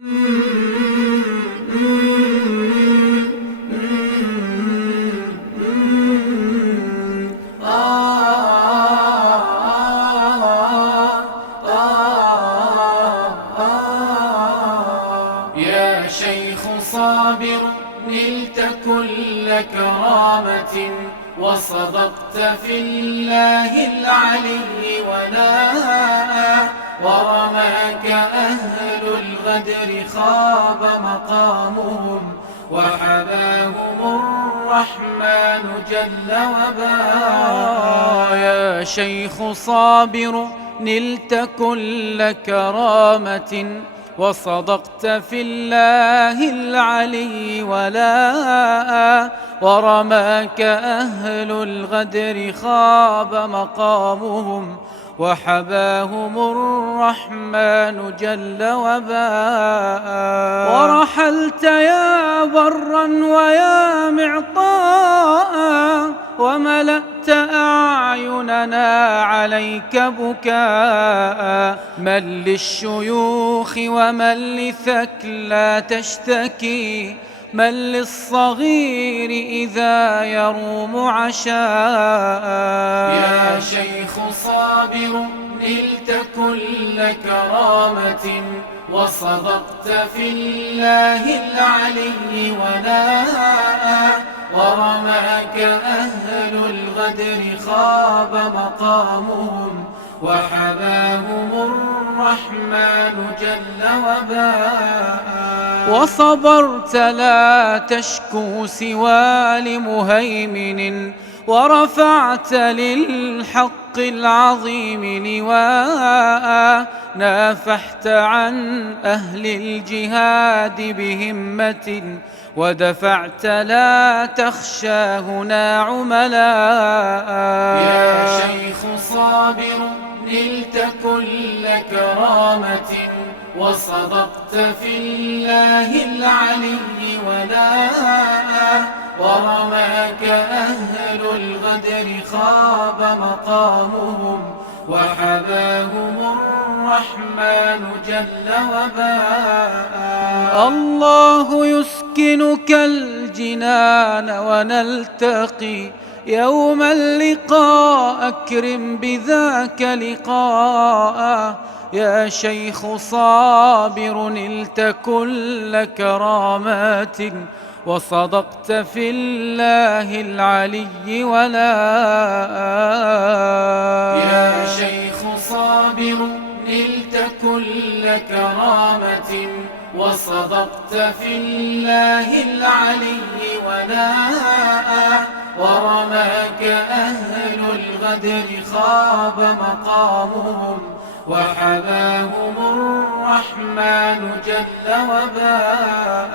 يا شيخ صابر نلت كل كرامة وصدقت في الله العلي وناء ورماك أهل الغدر خاب مقامهم وحباهم الرحمن جل وباء يا شيخ صابر نلت كل كرامة وصدقت في الله العلي ولاء ورماك أهل الغدر خاب مقامهم وحباهم الرحمن جل وباء ورحلت يا برا ويا معطاء وملأت أعيننا عليك بكاء من للشيوخ ومن لثكلى تشتكي من للصغير إذا يروم عشاء يا شيخ صابر نلت كل كرامة وصدقت في الله العلي ولاء ورماك أهل الغدر خاب مقامهم وحباهم الرحمن جل وباء وصبرت لا تشكو سوى لمهيمن ورفعت للحق العظيم لواء نافحت عن أهل الجهاد بهمة ودفعت لا تخشى هنا عملاء يا شيخ صابر نلت كل كرامة وصدقت في الله العلي ولاء ورماك أهل الغدر خاب مقامهم وحباهم الرحمن جل وباء الله يسكنك الجنان ونلتقي يوم اللقاء أكرم بذاك لقاء يا شيخ صابر نلت كل كرامات وصدقت في الله العلي ولاء يا شيخ صابر نلت كل كرامة وصدقت في الله العلي ولاء ورماك أهل الغدر خاب مقامهم وحباهم الرحمن جل وباء